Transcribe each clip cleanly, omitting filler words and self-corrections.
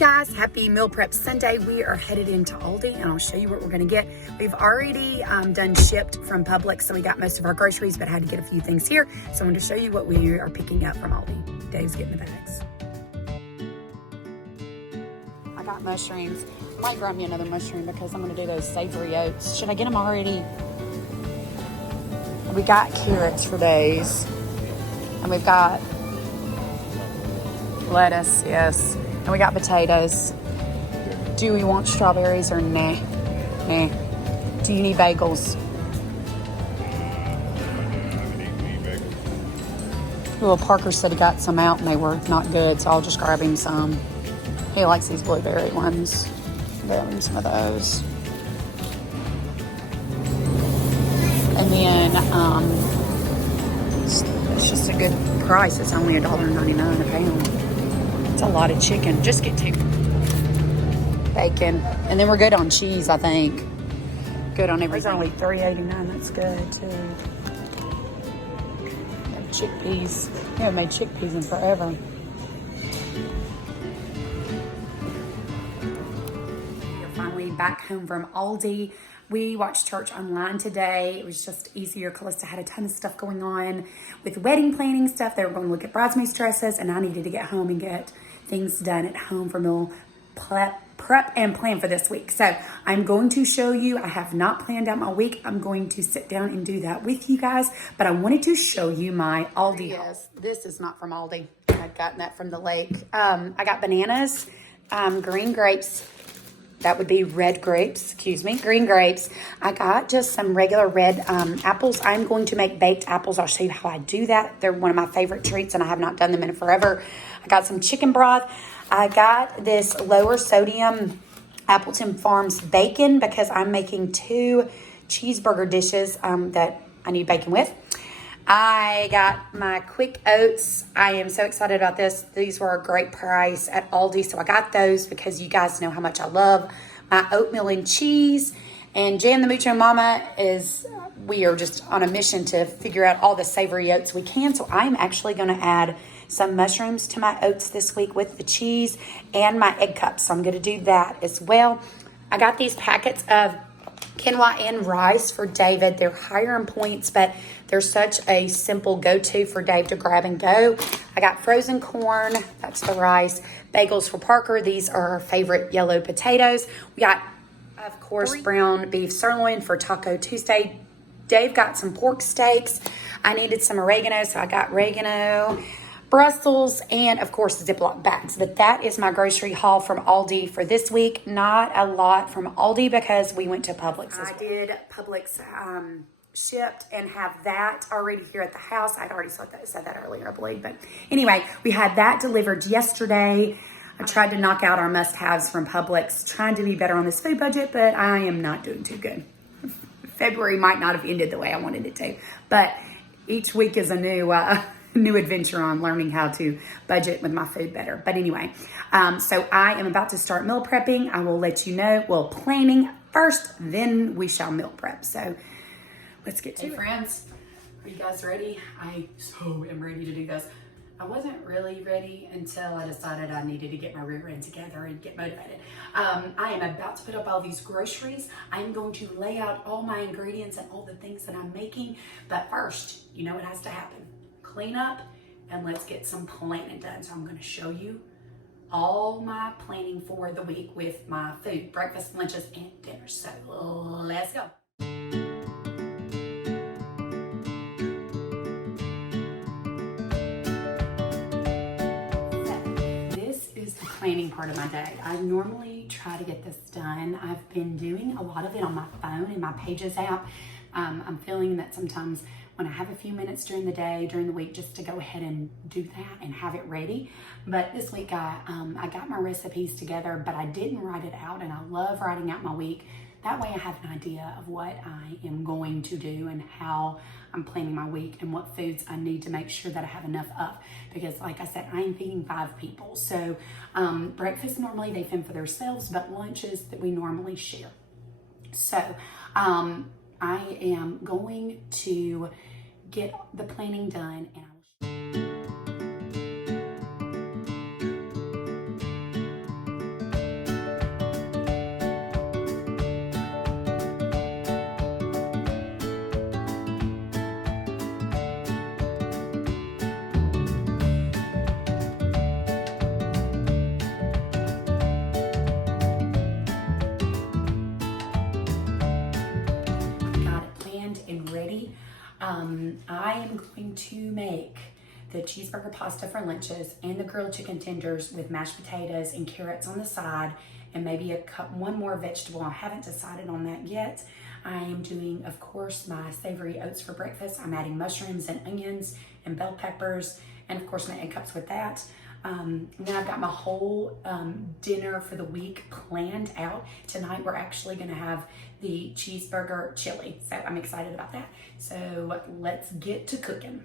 Guys, happy meal prep Sunday. We are headed into Aldi and I'll show you what we're gonna get. We've already done shipped from Publix, so we got most of our groceries, but I had to get a few things here. So I wanted to show you what we are picking up from Aldi. Dave's getting the bags. I got mushrooms. I might grab me another mushroom because I'm gonna do those savory oats. Should I get them already? We got carrots for days. And we've got lettuce, yes. And we got potatoes. Do we want strawberries or nah? Nah. Do you need bagels? Well, Parker said he got some out and they were not good, so I'll just grab him some. He likes these blueberry ones. Grab him some of those. And then, it's just a good price. It's only $1.99 a pound. It's a lot of chicken. Just get two. Bacon. And then we're good on cheese, I think. Good on everything. It's only $3.89. That's good, too. And chickpeas. We haven't made chickpeas in forever. We're finally back home from Aldi. We watched church online today. It was just easier. Calista had a ton of stuff going on with wedding planning stuff. They were going to look at bridesmaids' dresses, and I needed to get home and get things done at home for meal prep and plan for this week. So I'm going to show you. I have not planned out my week. I'm going to sit down and do that with you guys, but I wanted to show you my Aldi haul. Yes, this is not from Aldi. I've gotten that from the lake. I got bananas, green grapes. That would be red grapes, green grapes. I got just some regular red apples. I'm going to make baked apples. I'll show you how I do that. They're one of my favorite treats and I have not done them in forever. I got some chicken broth. I got this lower sodium Appleton Farms bacon because I'm making 2 cheeseburger dishes that I need bacon with. I got my quick oats. I am so excited about this. These were a great price at Aldi, so I got those because you guys know how much I love my oatmeal and cheese. And Jan the Mucho Mama we are just on a mission to figure out all the savory oats we can. So I'm actually going to add some mushrooms to my oats this week with the cheese and my egg cups. So I'm going to do that as well. I got these packets of quinoa and rice for David. They're higher in points, but they're such a simple go-to for Dave to grab and go. I got frozen corn. That's the rice. Bagels for Parker. These are our favorite yellow potatoes. We got, of course, brown beef sirloin for Taco Tuesday. Dave got some pork steaks. I needed some oregano, so I got oregano, Brussels, and of course Ziploc bags. But that is my grocery haul from Aldi for this week. Not a lot from Aldi because we went to Publix. I did Publix shipped and have that already here at the house. I'd already said that earlier, I believe. But anyway, we had that delivered yesterday. I tried to knock out our must-haves from Publix, trying to be better on this food budget, but I am not doing too good. February might not have ended the way I wanted it to, but each week is a new adventure on learning how to budget with my food better. But anyway, so I am about to start meal prepping. I will let you know. Well, planning first, then we shall meal prep. So let's get to it. Friends, are you guys ready? I so am ready to do this. I wasn't really ready until I decided I needed to get my rear end together and get motivated. I am about to put up all these groceries. I'm going to lay out all my ingredients and all the things that I'm making. But first, you know what has to happen. Clean up and let's get some planning done. So I'm going to show you all my planning for the week with my food, breakfast, lunches, and dinners. So let's go. This is the planning part of my day. I normally try to get this done. I've been doing a lot of it on my phone in my Pages app. I'm feeling that sometimes when I have a few minutes during the day, during the week, just to go ahead and do that and have it ready. But this week I got my recipes together, but I didn't write it out, and I love writing out my week. That way I have an idea of what I am going to do and how I'm planning my week and what foods I need to make sure that I have enough of. Because like I said, I am feeding 5 people. So breakfast normally they fend for themselves, but lunches that we normally share. So I am going to get the planning done, and I am going to make the cheeseburger pasta for lunches and the grilled chicken tenders with mashed potatoes and carrots on the side, and maybe one more vegetable. I haven't decided on that yet. I am doing, of course, my savory oats for breakfast. I'm adding mushrooms and onions and bell peppers, and of course my egg cups with that. Then I've got my whole dinner for the week planned out. Tonight we're actually gonna have the cheeseburger chili, so I'm excited about that. So let's get to cooking.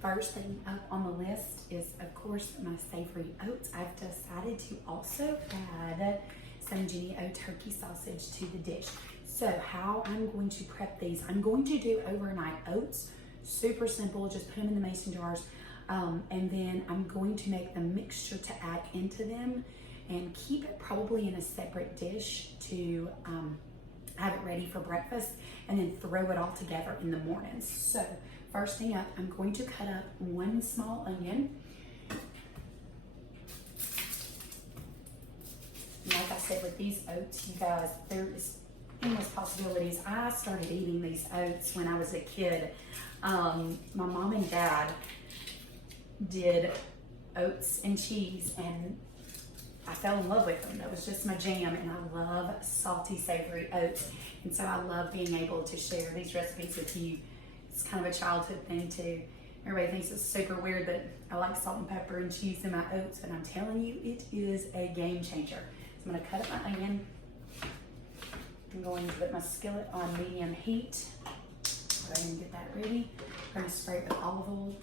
First thing up on the list is, of course, my savory oats. I've decided to also add some Jennie O Turkey sausage to the dish. So how I'm going to prep these, I'm going to do overnight oats. Super simple, just put them in the mason jars. And then I'm going to make the mixture to add into them and keep it probably in a separate dish to have it ready for breakfast, and then throw it all together in the mornings. So first thing up, I'm going to cut up one small onion. Like I said, with these oats, you guys, there is endless possibilities. I started eating these oats when I was a kid. My mom and dad did oats and cheese, and I fell in love with them. That was just my jam, and I love salty, savory oats. And so I love being able to share these recipes with you. It's kind of a childhood thing too. Everybody thinks it's super weird that I like salt and pepper and cheese in my oats, and I'm telling you, it is a game changer. So I'm gonna cut up my onion. I'm going to put my skillet on medium heat. Go ahead and get that ready. I'm gonna spray it with olive oil.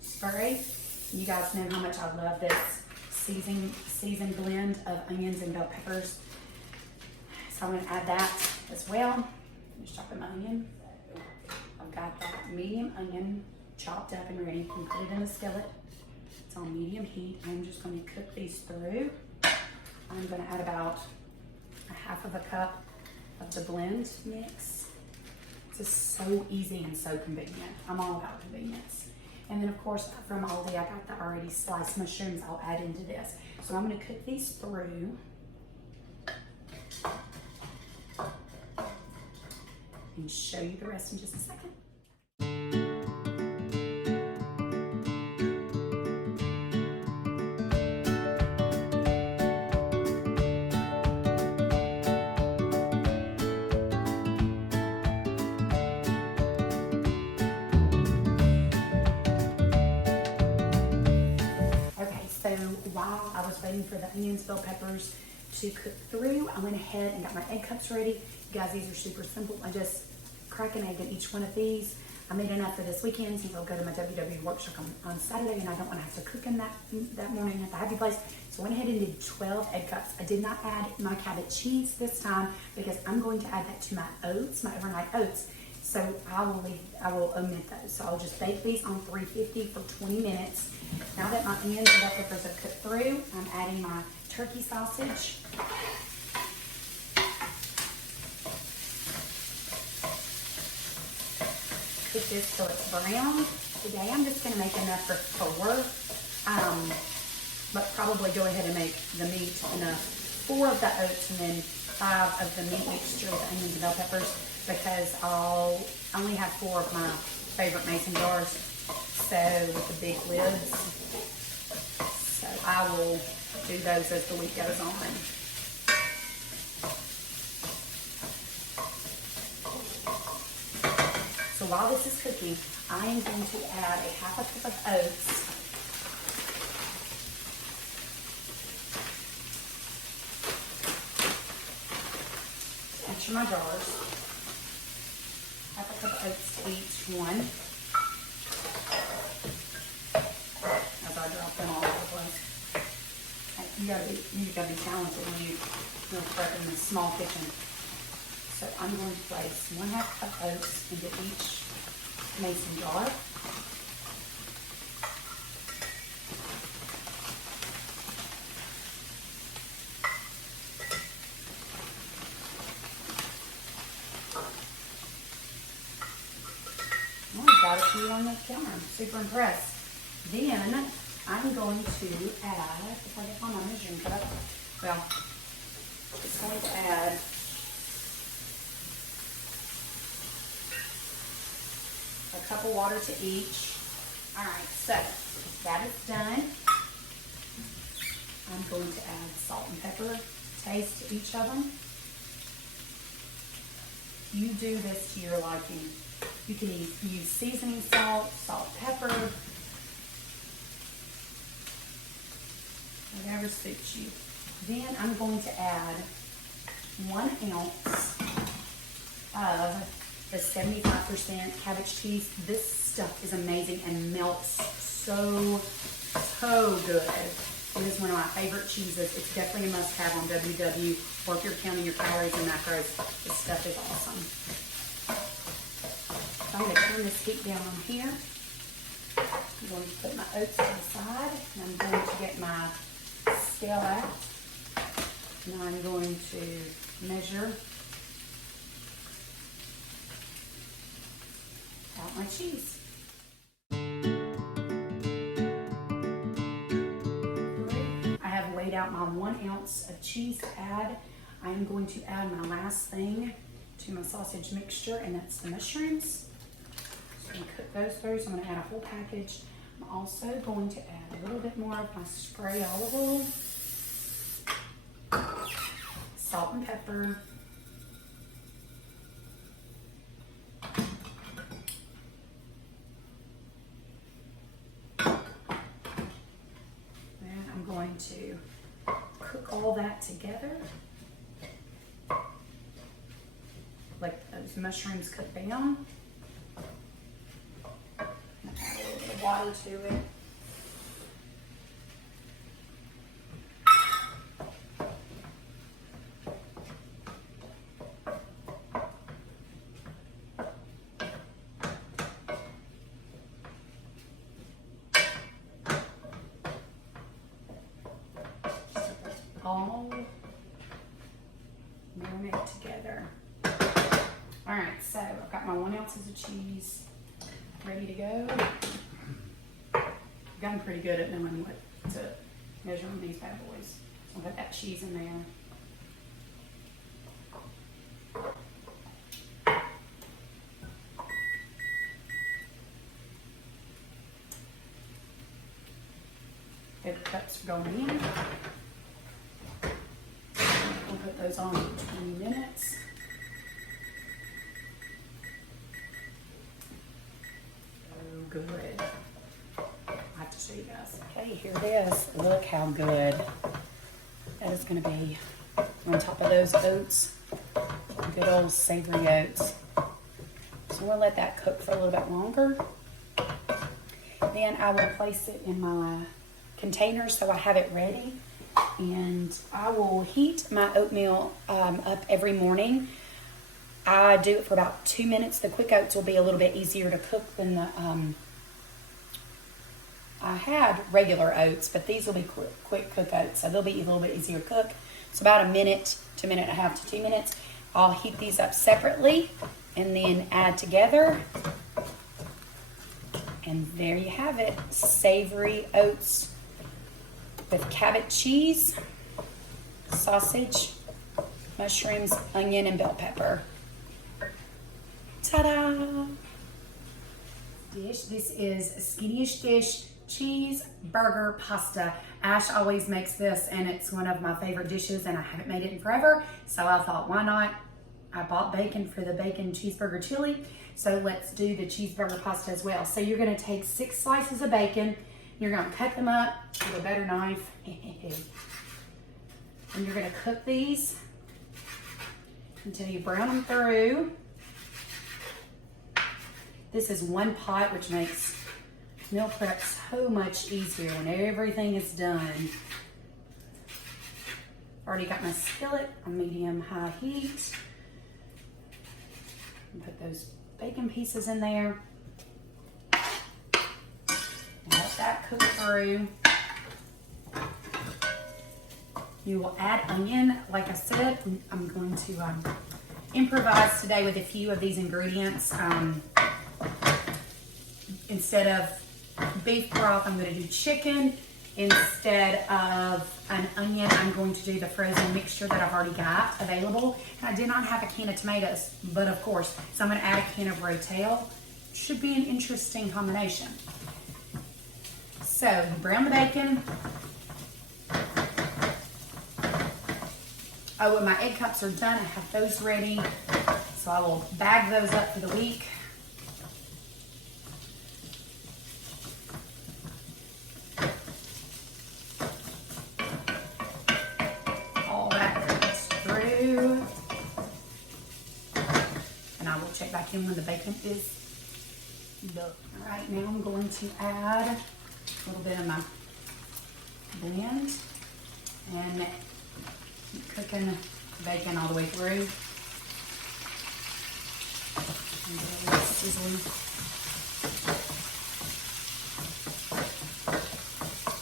Spray. You guys know how much I love this seasoned blend of onions and bell peppers. So I'm gonna add that as well. Just chop my onion. I've got that medium onion chopped up and ready. You can put it in the skillet. It's on medium heat. I'm just gonna cook these through. I'm gonna add about a half of a cup of the blend mix. This is so easy and so convenient. I'm all about convenience. And then of course from ALDI, I got the already sliced mushrooms I'll add into this. So I'm gonna cook these through. And show you the rest in just a second. While I was waiting for the onions, bell peppers to cook through, I went ahead and got my egg cups ready. You guys, these are super simple. I just crack an egg in each one of these. I made enough for this weekend since I'll go to my WW workshop on Saturday, and I don't want to have to cook in that morning at the happy place. So I went ahead and did 12 egg cups. I did not add my Cabot cheese this time because I'm going to add that to my oats, my overnight oats. So I will omit those. So I'll just bake these on 350 for 20 minutes. Now that my onions and bell peppers have cooked through, I'm adding my turkey sausage. Cook this till it's brown. Today I'm just gonna make enough for 4, but probably go ahead and make the meat enough. 4 of the oats and then 5 of the meat mixture with the onions and bell peppers, because I'll only have 4 of my favorite mason jars, so with the big lids. So I will do those as the week goes on. So while this is cooking, I am going to add a half a cup of oats. Enter my jars. Half a cup of oats to each one. As I drop them all over the place. You gotta be talented when you're prepping a small kitchen. So I'm going to place 1/2 cup of oats into each mason jar. Got a few on the counter. I'm super impressed. Then I'm going to add, if I get on my measuring cup, well, just going to add a cup of water to each. All right, so that is done. I'm going to add salt and pepper taste to each of them. You do this to your liking. You can use seasoning salt, salt, pepper, whatever suits you. Then I'm going to add 1 ounce of the 75% cabbage cheese. This stuff is amazing and melts so good. It is one of my favorite cheeses. It's definitely a must-have on WW, or if you're counting your calories and macros, this stuff is awesome. So I'm going to turn this heat down on here. I'm going to put my oats to the side, and I'm going to get my scale out. And I'm going to measure out my cheese. Out my 1 ounce of cheese to add. I am going to add my last thing to my sausage mixture, and that's the mushrooms. So I'm going to cook those first. I'm going to add a whole package. I'm also going to add a little bit more of my spray olive oil, salt and pepper, then I'm going to cook all that together. Let those mushrooms cook down. Add a little bit of water to it. All marinate together. All right, so I've got my 1 ounce of cheese ready to go. I've gotten pretty good at knowing what to measure on these bad boys. So I'll put that cheese in there. Paper cups going in. We'll put those on for 20 minutes. Oh, good. I have to show you guys. Okay, here it is. Look how good. That is going to be on top of those oats. Good old savory oats. So we'll let that cook for a little bit longer. Then I will place it in my container so I have it ready. And I will heat my oatmeal up every morning. I do it for about 2 minutes. The quick oats will be a little bit easier to cook than the I had regular oats, but these will be quick cook oats, so they'll be a little bit easier to cook. So about a minute to a minute and a half to 2 minutes. I'll heat these up separately and then add together. And there you have it, savory oats with Cabot cheese, sausage, mushrooms, onion, and bell pepper. Ta-da! This is a Skinny-ish Dish cheeseburger pasta. Ash always makes this, and it's one of my favorite dishes, and I haven't made it in forever, so I thought, why not? I bought bacon for the bacon cheeseburger chili, so let's do the cheeseburger pasta as well. So you're gonna take 6 slices of bacon. You're gonna cut them up with a butter knife. And you're gonna cook these until you brown them through. This is 1 pot, which makes meal prep so much easier when everything is done. Already got my skillet on medium-high heat. And put those bacon pieces in there. Let that cook through. You will add onion. Like I said, I'm going to improvise today with a few of these ingredients. Instead of beef broth, I'm going to do chicken. Instead of an onion, I'm going to do the frozen mixture that I've already got available. And I did not have a can of tomatoes, but of course, so I'm going to add a can of Rotel. should be an interesting combination. So you brown the bacon. Oh, and my egg cups are done. I have those ready. So I will bag those up for the week. All that goes through. And I will check back in when the bacon is done. All right, now I'm going to add a little bit of my blend and keep cooking the bacon all the way through. And get a little sizzling.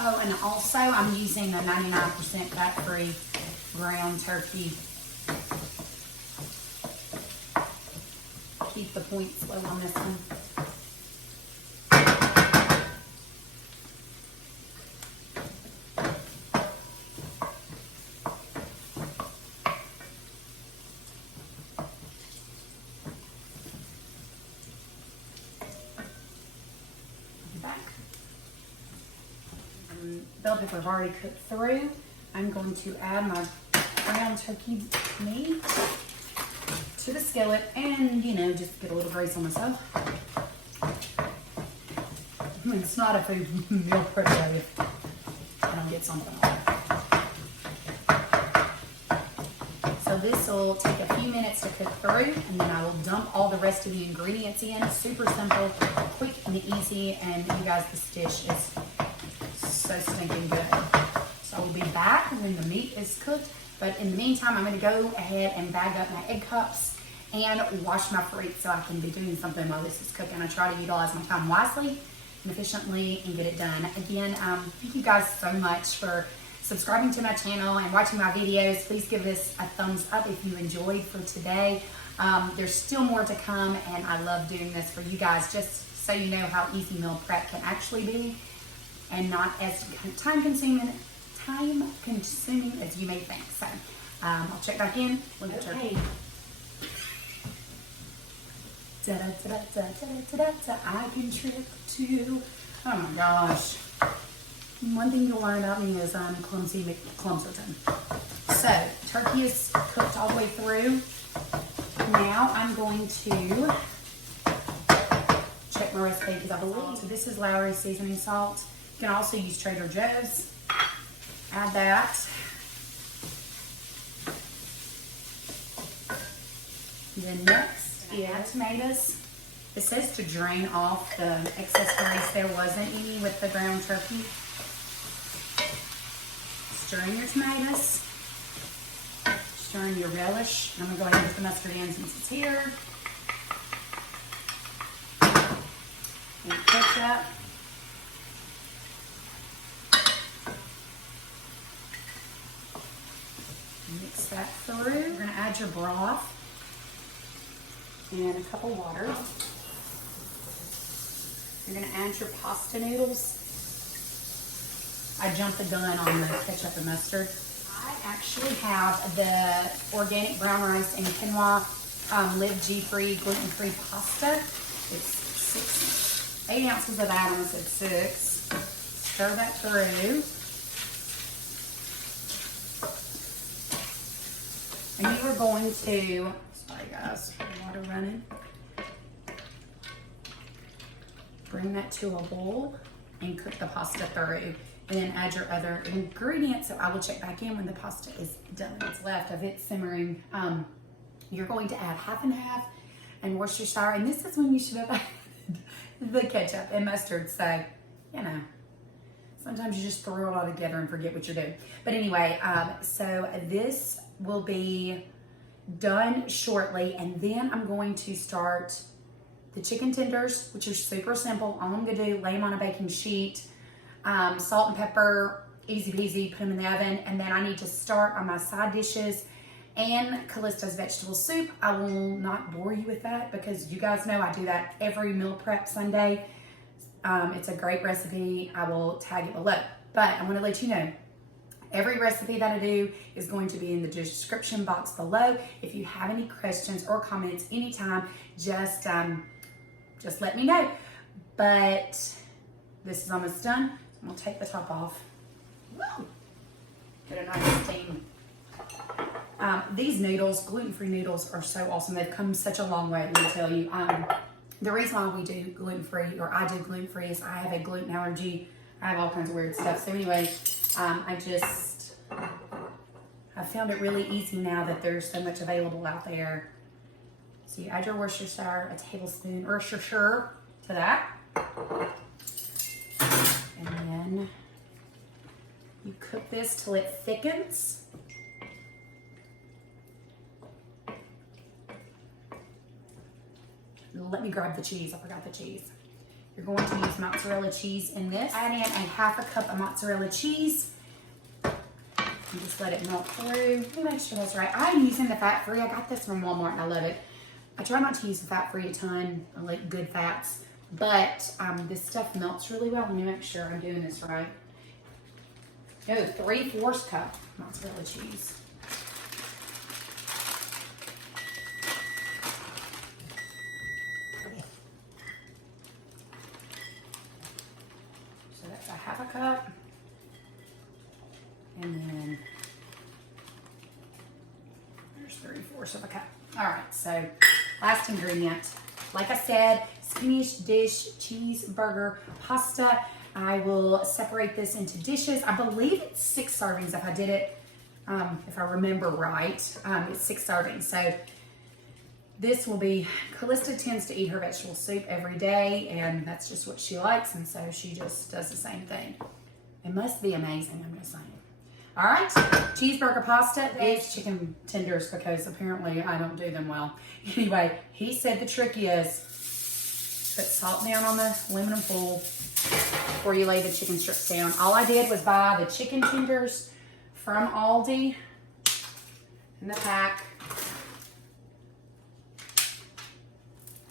Oh, and also I'm using the 99% fat-free ground turkey. Keep the points low on this one. Bell pepper I've already cooked through. I'm going to add my ground turkey meat to the skillet and, you know, just get a little grease on myself. It's not a food meal prep day if I don't get something on it. So this will take a few minutes to cook through, and then I will dump all the rest of the ingredients in. Super simple, quick and easy, and you guys, this dish is so stinking good. So I'll be back when the meat is cooked, but in the meantime I'm going to go ahead and bag up my egg cups and wash my fruit so I can be doing something while this is cooking. I try to utilize my time wisely and efficiently and get it done. Again, thank you guys so much for subscribing to my channel and watching my videos. Please give this a thumbs up if you enjoyed for today. There's still more to come, and I love doing this for you guys, just so you know how easy meal prep can actually be and not as time consuming as you may think. So I'll check back in with the turkey. I can trick too. Oh my gosh. One thing you'll learn about me is I'm clumsy McClumserton. So turkey is cooked all the way through. Now I'm going to check my recipe because I believe, so this is Lawry seasoning salt. You can also use Trader Joe's. Add that. Then next is tomatoes. It says to drain off the excess grease. There wasn't any with the ground turkey. Stir in your tomatoes. Stir in your relish. I'm going to go ahead and put the mustard in since it's here. And ketchup. Mix that through. You're going to add your broth and a cup of water. You're going to add your pasta noodles. I jumped the gun on the ketchup and mustard. I actually have the organic brown rice and quinoa Live G-free gluten-free pasta. It's 8 ounces of that. I said 6. Stir that through. And you are going to, sorry guys, water running. Bring that to a bowl and cook the pasta through. And then add your other ingredients. So I will check back in when the pasta is done. What's left of it simmering. You're going to add half and half and Worcestershire. And this is when you should have added the ketchup and mustard. So, you know, sometimes you just throw it all together and forget what you're doing. But anyway, so this will be done shortly. And then I'm going to start the chicken tenders, which are super simple. All I'm going to do, lay them on a baking sheet. Salt and pepper, easy peasy, put them in the oven. And then I need to start on my side dishes and Callisto's vegetable soup. I will not bore you with that because you guys know I do that every meal prep Sunday. It's a great recipe. I will tag it below. But I want to let you know, every recipe that I do is going to be in the description box below. If you have any questions or comments anytime, just just let me know. But this is almost done. I'm gonna take the top off. Woo! Get a nice steam. These noodles, gluten-free noodles, are so awesome. They've come such a long way, let me tell you. The reason why we do gluten-free, or I do gluten-free, is I have a gluten allergy. I have all kinds of weird stuff. So anyway, I found it really easy now that there's so much available out there. So you add your Worcestershire, a tablespoon Worcestershire to that. And then you cook this till it thickens. Let me grab the cheese. I forgot the cheese. You're going to use mozzarella cheese in this. Add in a half a cup of mozzarella cheese. And just let it melt through. Let me make sure that's right. I'm using the fat-free. I got this from Walmart and I love it. I try not to use the fat-free a ton. I like good fats. But this stuff melts really well. Let me make sure I'm doing this right. Oh, 3/4 cup mozzarella cheese. So that's a half a cup. And then there's 3/4 of a cup. All right, so last ingredient. Like I said, skinny dish cheeseburger pasta. I will separate this into dishes. I believe it's 6 servings if I did it, if I remember right. It's 6 servings. So this will be, Callista tends to eat her vegetable soup every day, and that's just what she likes, and so she just does the same thing. It must be amazing, I'm just saying. All right, cheeseburger pasta is chicken tenders because apparently I don't do them well. Anyway, he said the trick is put salt down on the aluminum foil before you lay the chicken strips down. All I did was buy the chicken tenders from Aldi in the pack.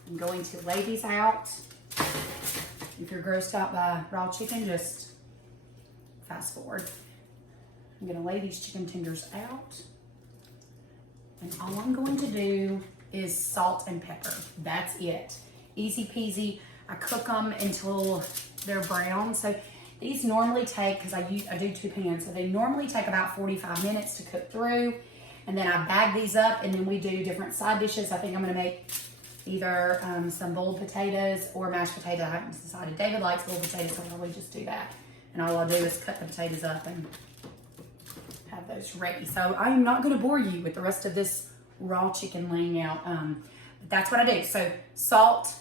I'm going to lay these out. If you're grossed out by raw chicken, just fast forward. I'm gonna lay these chicken tenders out. And all I'm going to do is salt and pepper. That's it. Easy peasy. I cook them until they're brown. So these normally take, because I do 2 pans, so they normally take about 45 minutes to cook through. And then I bag these up, and then we do different side dishes. I think I'm gonna make either some boiled potatoes or mashed potatoes. I haven't decided. David likes boiled potatoes, so I'll probably just do that. And all I'll do is cut the potatoes up and have those ready. So I'm not gonna bore you with the rest of this raw chicken laying out. But that's what I do. So salt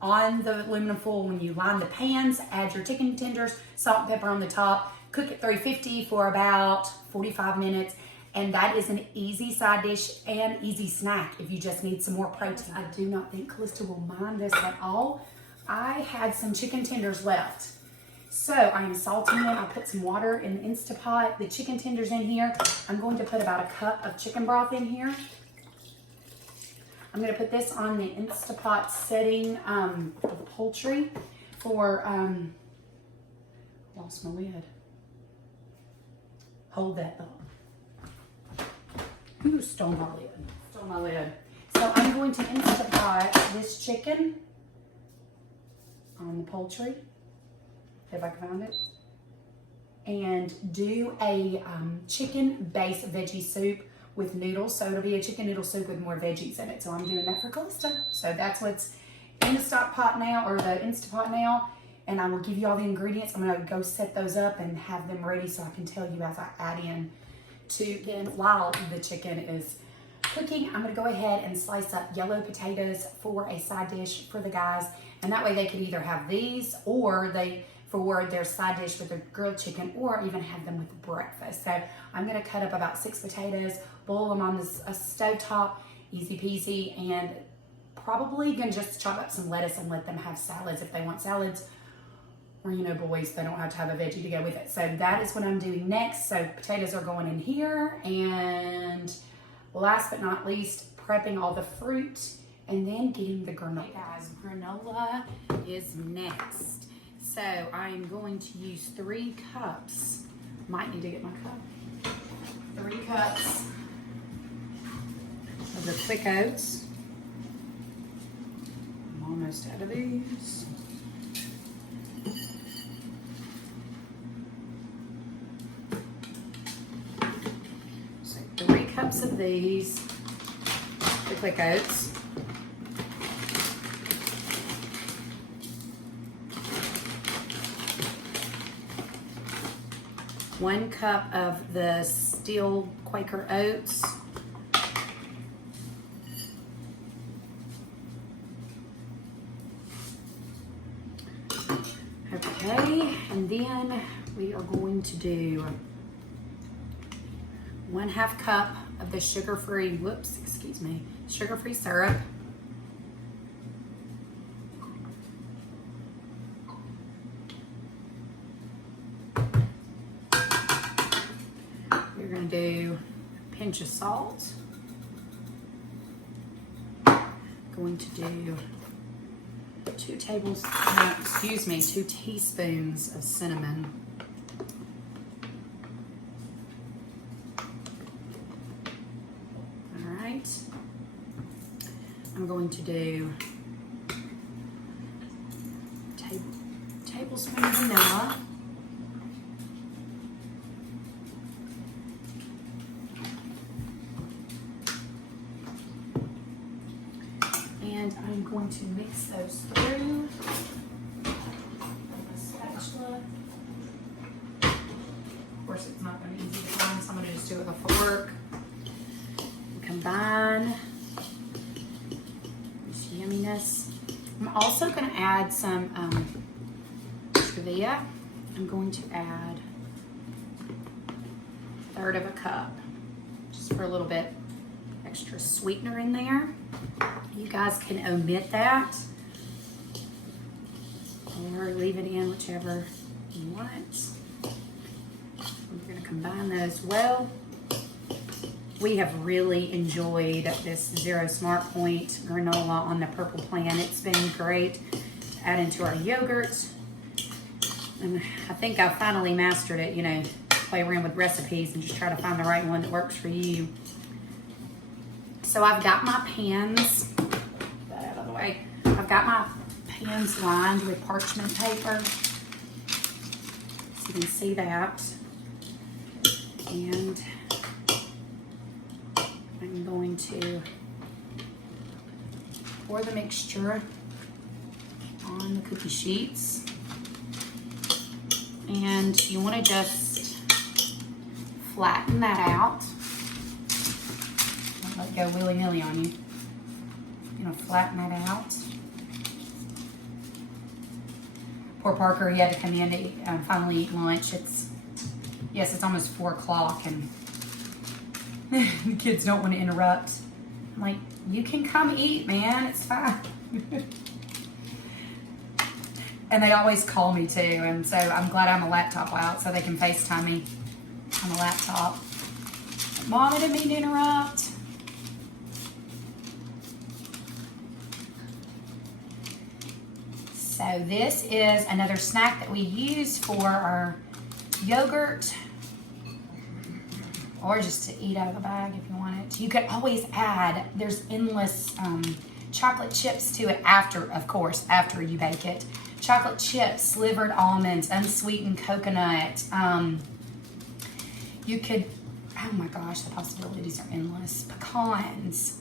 on the aluminum foil when you line the pans, add your chicken tenders, salt and pepper on the top, cook at 350 for about 45 minutes. And that is an easy side dish and easy snack if you just need some more protein. I do not think Callista will mind this at all. I had some chicken tenders left. So I am salting them. I put some water in the Instapot, the chicken tenders in here. I'm going to put about a cup of chicken broth in here. I'm going to put this on the Instapot setting of the poultry for, lost my lid. Hold that thought. Ooh, stole my lid. Stole my lid. So I'm going to Instapot this chicken on the poultry, if I can find it, and do a chicken-based veggie soup with noodles. So it'll be a chicken noodle soup with more veggies in it. So I'm doing that for Callista. So that's what's in the stock pot now, or the Instapot now. And I will give you all the ingredients. I'm gonna go set those up and have them ready so I can tell you as I add in to then while the chicken is cooking. I'm gonna go ahead and slice up yellow potatoes for a side dish for the guys. And that way they could either have these or for their side dish with their grilled chicken, or even have them with breakfast. So I'm gonna cut up about 6 potatoes, boil them on this stove top, easy peasy, and probably gonna just chop up some lettuce and let them have salads if they want salads. Or, you know, boys, they don't have to have a veggie to go with it. So that is what I'm doing next. So potatoes are going in here, and last but not least, prepping all the fruit and then getting the granola. Hey guys, granola is next. So I'm going to use 3 cups. Might need to get my cup. 3 cups of the thick oats. I'm most out of these. So 3 cups of these quick oats. 1 cup of the steel Quaker oats. Okay, and then we are going to do 1/2 cup of the sugar-free, sugar-free syrup. We're going to do a pinch of salt. Going to do 2 teaspoons of cinnamon. All right. I'm going to do tablespoon of vanilla. And I'm going to mix those through with a spatula. Of course, it's not going to be easy to find, so I'm going to just do it with a fork. And combine this yumminess. I'm also going to add some stevia. I'm going to add 1/3 cup, just for a little bit extra sweetener in there. You guys can omit that or leave it in, whichever you want. We're going to combine those well. We have really enjoyed this Zero Smart Point granola on the purple plan. It's been great to add into our yogurt. And I think I finally mastered it, you know, play around with recipes and just try to find the right one that works for you. So I've got my pans, get that out of the way. I've got my pans lined with parchment paper. So you can see that. And I'm going to pour the mixture on the cookie sheets. And you want to just flatten that out. Don't let it go willy-nilly on you. You're gonna flatten that out. Poor Parker, he had to come in to eat, finally eat lunch. It's almost 4 o'clock and the kids don't want to interrupt. I'm like, you can come eat, man, it's fine. And they always call me too, and so I'm glad I'm a laptop out so they can FaceTime me on the laptop. Mom, I didn't mean to interrupt. So this is another snack that we use for our yogurt, or just to eat out of the bag if you want it. You could always add, there's endless chocolate chips to it after, of course, after you bake it. Chocolate chips, slivered almonds, unsweetened coconut. You could, oh my gosh, the possibilities are endless. Pecans.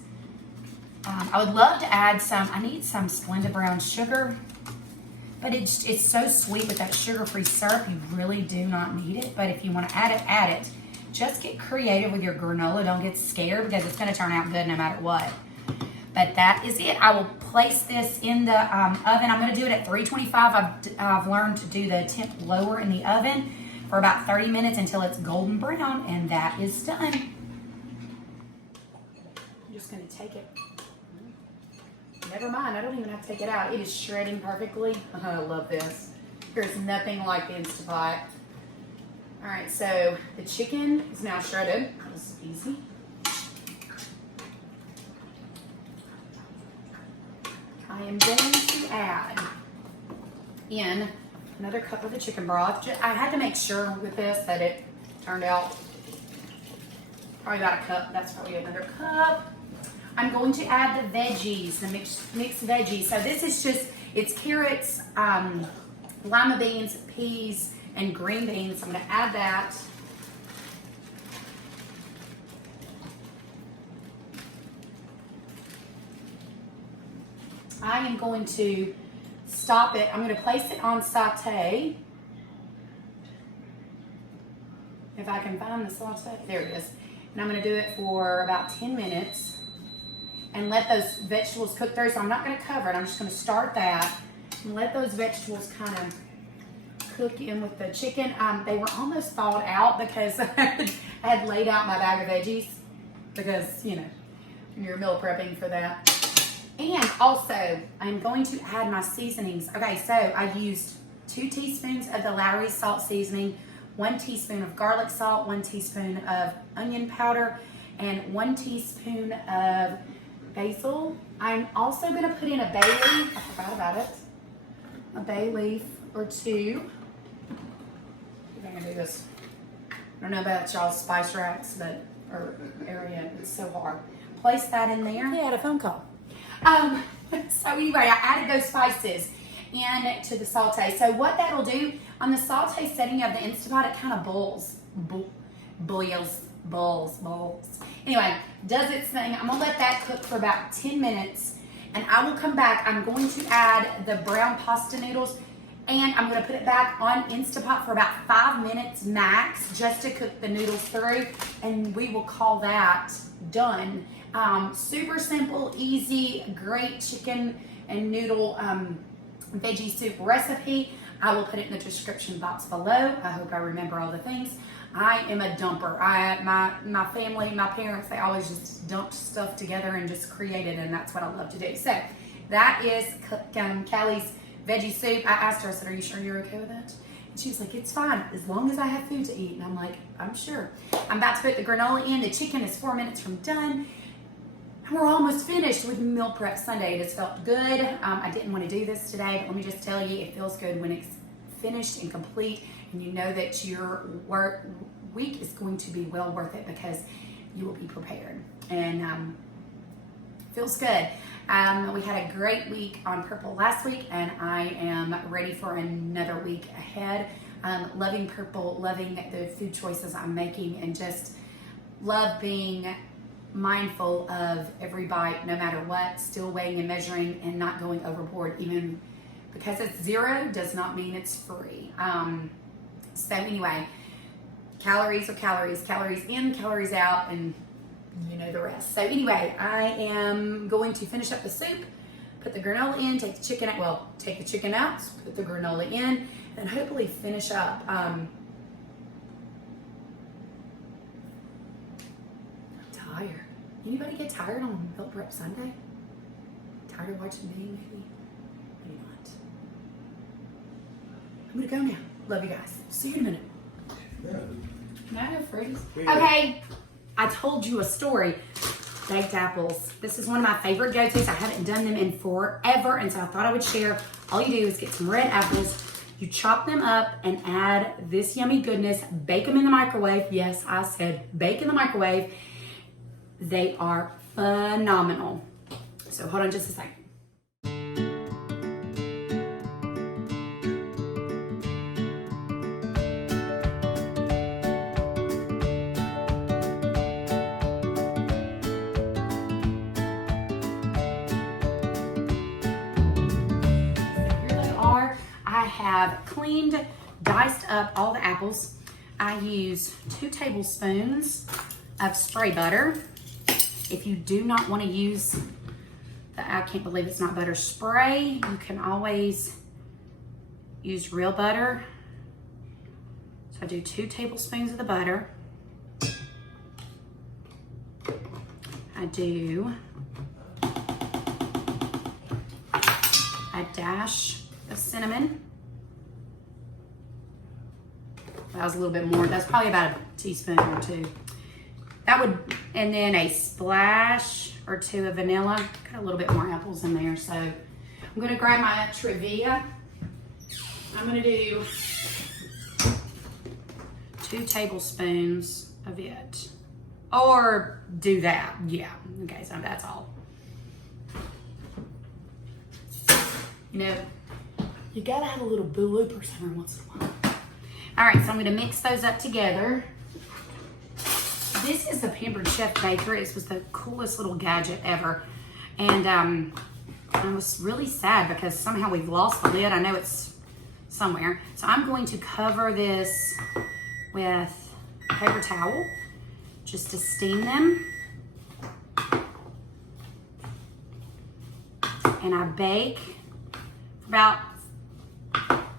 I would love to add some, I need some Splenda brown sugar, but it's so sweet with that sugar-free syrup, you really do not need it. But if you want to add it, add it. Just get creative with your granola. Don't get scared because it's going to turn out good no matter what. But that is it. I will place this in the oven. I'm going to do it at 325. I've learned to do the temp lower in the oven for about 30 minutes until it's golden brown, and that is done. I'm just going to take it. Never mind, I don't even have to take it out. It is shredding perfectly. I love this. There's nothing like the Instapot. All right, so the chicken is now shredded. That was easy. I am going to add in another cup of the chicken broth. I had to make sure with this that it turned out probably about a cup. That's probably another cup. I'm going to add the veggies, the mixed veggies. So this is just, it's carrots, lima beans, peas, and green beans. I'm gonna add that. I am going to stop it. I'm going to place it on saute. If I can find the saute, there it is. And I'm going to do it for about 10 minutes and let those vegetables cook through. So I'm not going to cover it. I'm just going to start that and let those vegetables kind of cook in with the chicken. They were almost thawed out because I had laid out my bag of veggies because, you know, you're meal prepping for that. And also, I'm going to add my seasonings. Okay, so I used 2 teaspoons of the Lawry salt seasoning, 1 teaspoon of garlic salt, 1 teaspoon of onion powder, and 1 teaspoon of basil. I'm also going to put in a bay leaf. I forgot about it. A bay leaf or 2. I'm going to do this. I don't know about y'all's spice racks, but or area. It's so hard. Place that in there. Yeah, I had a phone call. So anyway, I added those spices in to the saute. So what that'll do on the saute setting of the Instapot, it kind of boils. Anyway, does its thing. I'm gonna let that cook for about 10 minutes and I will come back. I'm going to add the brown pasta noodles and I'm gonna put it back on Instapot for about 5 minutes max just to cook the noodles through and we will call that done. Super simple, easy, great chicken and noodle veggie soup recipe. I will put it in the description box below. I hope I remember all the things. I am a dumper. My family, my parents, they always just dumped stuff together and just created, and that's what I love to do. So that is Callie's veggie soup. I asked her, I said, are you sure you're okay with that? And she was like, it's fine, as long as I have food to eat. And I'm like, I'm sure. I'm about to put the granola in. The chicken is 4 minutes from done. We're almost finished with Meal Prep Sunday. It has felt good. I didn't want to do this today, but let me just tell you, it feels good when it's finished and complete, and you know that your week is going to be well worth it because you will be prepared. And feels good. We had a great week on Purple last week, and I am ready for another week ahead. Loving Purple, loving the food choices I'm making, and just love being mindful of every bite, no matter what, still weighing and measuring and not going overboard. Even because it's 0 does not mean it's free. So anyway, calories are calories, calories in, calories out, and you know the rest. So anyway, I am going to finish up the soup, put the granola in, take the chicken out, well, take the chicken out, put the granola in, and hopefully finish up. Tired. Anybody get tired on Meal Prep Sunday? Tired of watching me, maybe? Maybe not. I'm gonna go now. Love you guys. See you in a minute. Yeah. Can I have fruities? Okay, I told you a story. Baked apples. This is one of my favorite go-tos. I haven't done them in forever, and so I thought I would share. All you do is get some red apples. You chop them up and add this yummy goodness. Bake them in the microwave. Yes, I said bake in the microwave. They are phenomenal. So hold on just a second. Here they are. I have cleaned, diced up all the apples. I use 2 tablespoons of spray butter. If you do not want to use the, I can't believe it's not butter spray, you can always use real butter. So I do 2 tablespoons of the butter. I do a dash of cinnamon. That was a little bit more. That's probably about a teaspoon or 2. That would, and then a splash or 2 of vanilla. Got a little bit more apples in there, so I'm gonna grab my Trivia. I'm gonna do 2 tablespoons of it. or do that. Yeah, okay, so that's all. You know, you gotta have a little bloopers every once in a while. All right, so I'm gonna mix those up together. This is the Pampered Chef Baker. It was the coolest little gadget ever. And I was really sad because somehow we've lost the lid. I know it's somewhere. So I'm going to cover this with a paper towel just to steam them. And I bake for about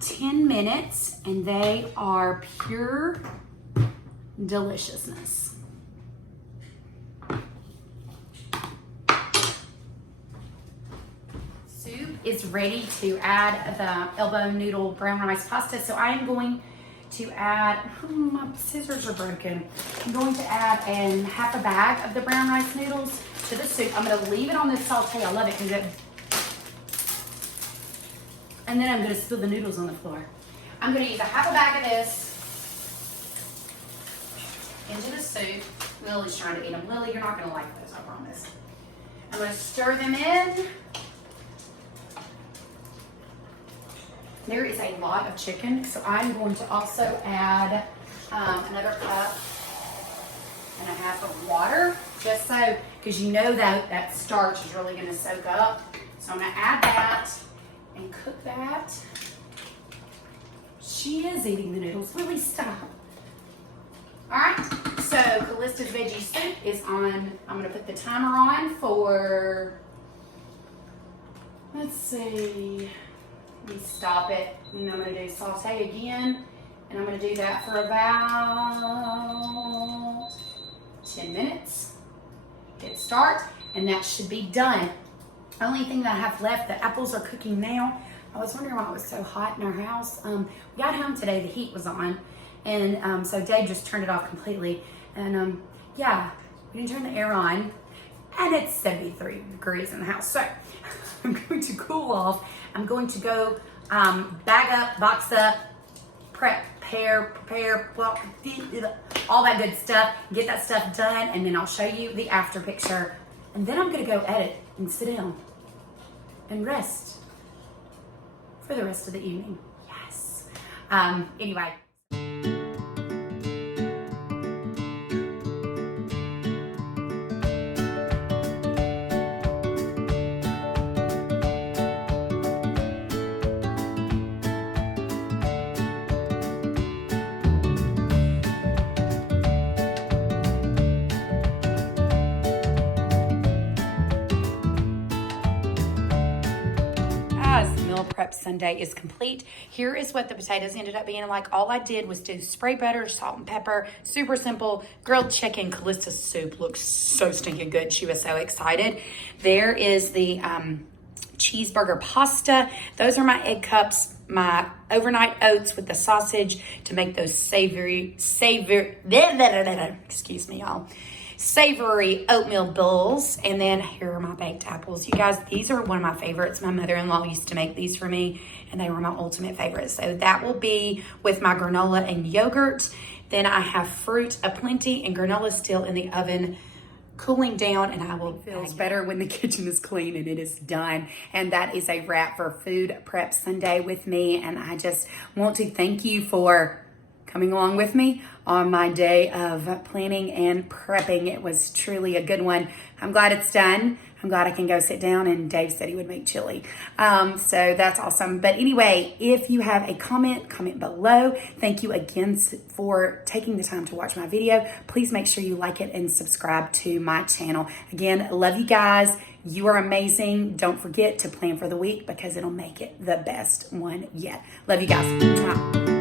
10 minutes and they are pure deliciousness. Soup is ready to add the elbow noodle brown rice pasta. So I am going to add, my scissors are broken. I'm going to add half a bag of the brown rice noodles to the soup. I'm gonna leave it on this saute. I love it because and then I'm gonna spill the noodles on the floor. I'm gonna use a half a bag of this into the soup. Lily's trying to eat them. Lily, you're not gonna like those, I promise. I'm gonna stir them in. There is a lot of chicken, so I'm going to also add another cup and a half of water, just so, because you know that starch is really gonna soak up. So I'm gonna add that and cook that. She is eating the noodles. Lily, stop. All right, so Callista's veggie soup is on. I'm gonna put the timer on for, let's see, let me stop it. And I'm gonna do saute again. And I'm gonna do that for about 10 minutes. Hit start, and that should be done. The only thing that I have left, the apples are cooking now. I was wondering why it was so hot in our house. We got home today, the heat was on. And so Dave just turned it off completely. And yeah, we didn't turn the air on. And it's 73 degrees in the house. So I'm going to cool off. I'm going to go bag up, box up, prepare, well, all that good stuff, get that stuff done, and then I'll show you the after picture. And then I'm gonna go edit and sit down and rest for the rest of the evening. Yes. Anyway. Meal prep Sunday is complete. Here is what the potatoes ended up being like. All I did was do spray butter, salt and pepper, super simple. Grilled chicken. Callista's soup looks so stinking good. She was so excited. There is the cheeseburger pasta. Those are my egg cups, my overnight oats with the sausage to make those savory, excuse me, y'all. Savory oatmeal bowls, and then here are my baked apples. You guys, these are one of my favorites. My mother-in-law used to make these for me, and they were my ultimate favorites. So that will be with my granola and yogurt. Then I have fruit aplenty, and granola still in the oven cooling down, and I will. It feels better when the kitchen is clean and it is done. And that is a wrap for Food Prep Sunday with me, and I just want to thank you for coming along with me on my day of planning and prepping. It was truly a good one. I'm glad it's done. I'm glad I can go sit down, and Dave said he would make chili. So that's awesome. But anyway, if you have a comment below. Thank you again for taking the time to watch my video. Please make sure you like it and subscribe to my channel. Again, love you guys. You are amazing. Don't forget to plan for the week because it'll make it the best one yet. Love you guys. Mwah.